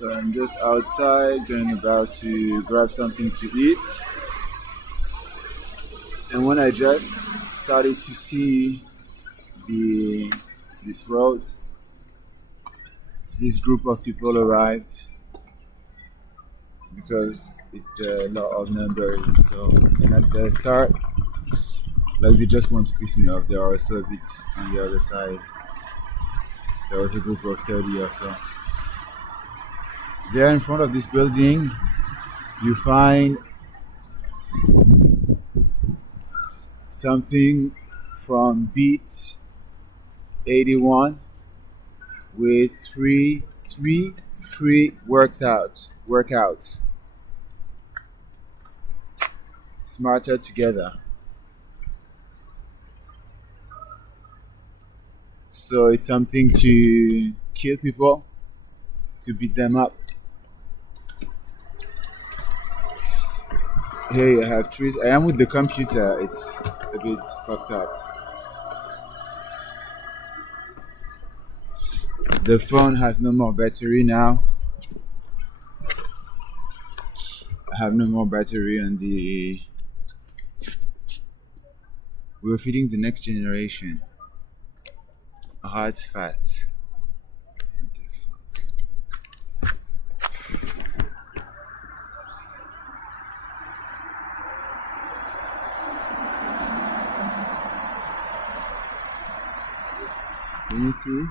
So I'm just outside, going about to grab something to eat. And when I just started to see the this road, this group of people arrived because it's the law of numbers, and so and at the start, like they just want to piss me off. They are also a bit on the other side. There was a group of 30 or so. There in front of this building, you find something from Beat 81 with three free workouts. Smarter together. So it's something to kill people, to beat them up. Here you have trees. I am with the computer. It's a bit fucked up. The phone has no more battery now. I have no more battery on the... We're feeding the next generation. Oh, it's fat. What the fuck? Can you see?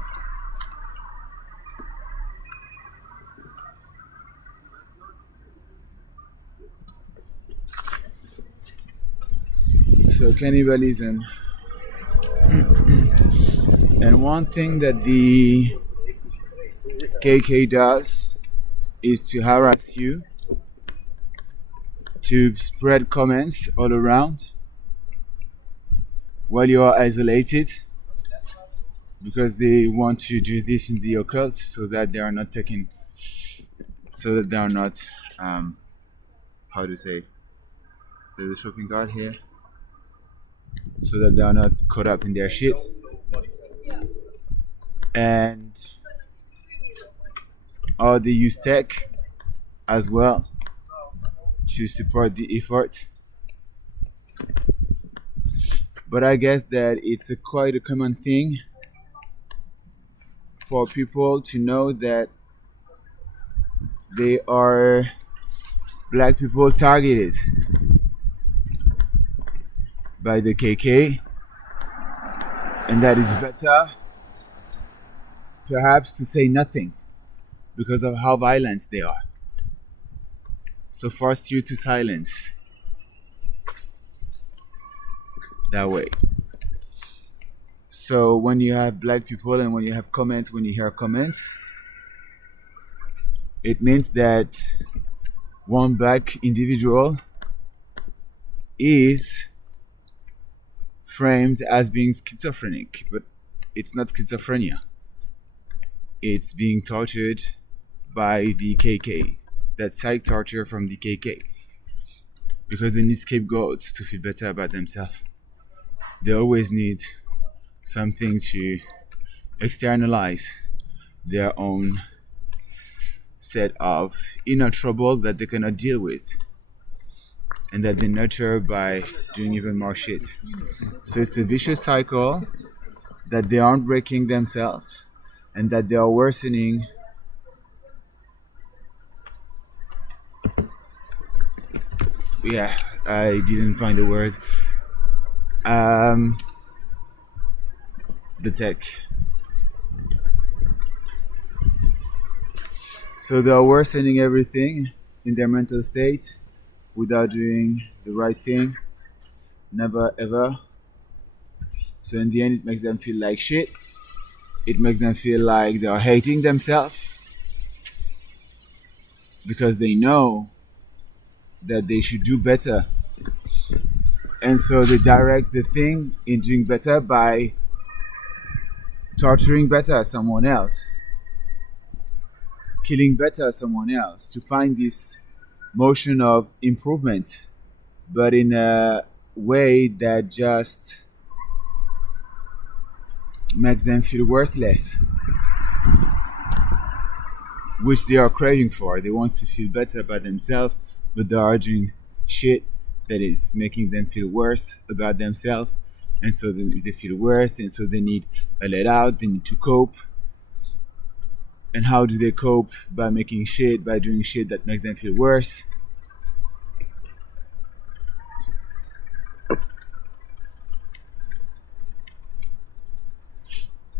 So cannibalism. And one thing that the KK does is to harass you, to spread comments all around while you are isolated, because they want to do this in the occult so that they are not taken, so that they are not, how to say, there's a shopping cart here, so that they are not caught up in their shit. And they use tech as well to support the effort. But I guess that it's quite a common thing for people to know that they are black people targeted by the KK, and that it's better perhaps to say nothing because of how violent they are. So force you to silence that way. So when you have black people and when you have comments, when you hear comments, it means that one black individual is framed as being schizophrenic, but it's not schizophrenia. It's being tortured by the KK. That's psych torture from the KK. Because they need scapegoats to feel better about themselves. They always need something to externalize their own set of inner trouble that they cannot deal with, and that they nurture by doing even more shit. So it's a vicious cycle that they aren't breaking themselves, and that they are worsening I didn't find the word. The tech. So they are worsening everything in their mental state without doing the right thing. Never ever. So in the end, it makes them feel like shit. It makes them feel like they are hating themselves because they know that they should do better. And so they direct the thing in doing better by torturing better someone else, killing better someone else, to find this motion of improvement, but in a way that just makes them feel worthless. which they are craving for. They want to feel better about themselves, but they are doing shit that is making them feel worse about themselves. And so they feel worse, and so they need a let out, they need to cope. And how do they cope? By making shit, by doing shit that makes them feel worse.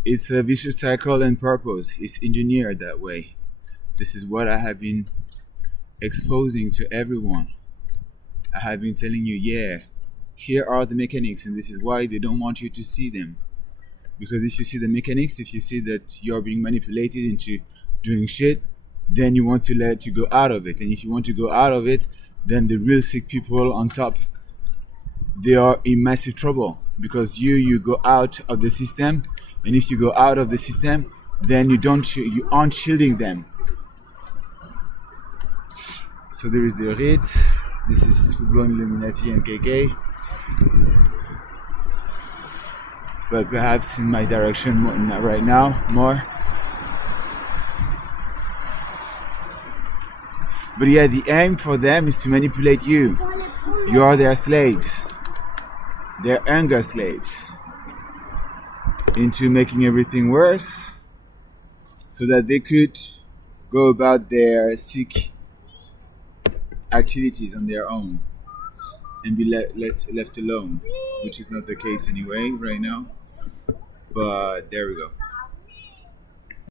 It's a vicious cycle and purpose. It's engineered that way. This is what I have been exposing to everyone. I have been telling you, yeah, here are the mechanics, and this is why they don't want you to see them. Because if you see the mechanics, if you see that you're being manipulated into doing shit, then you want to let you go out of it. And if you want to go out of it, then the real sick people on top, they are in massive trouble because you go out of the system, and if you go out of the system, then you aren't shielding them. So there is the RIT. This is full-blown Illuminati and KK. But perhaps in my direction right now more. But yeah, the aim for them is to manipulate you. You are their slaves. Their anger slaves. Into making everything worse so that they could go about their sick activities on their own and be left alone, which is not the case anyway right now. But there we go.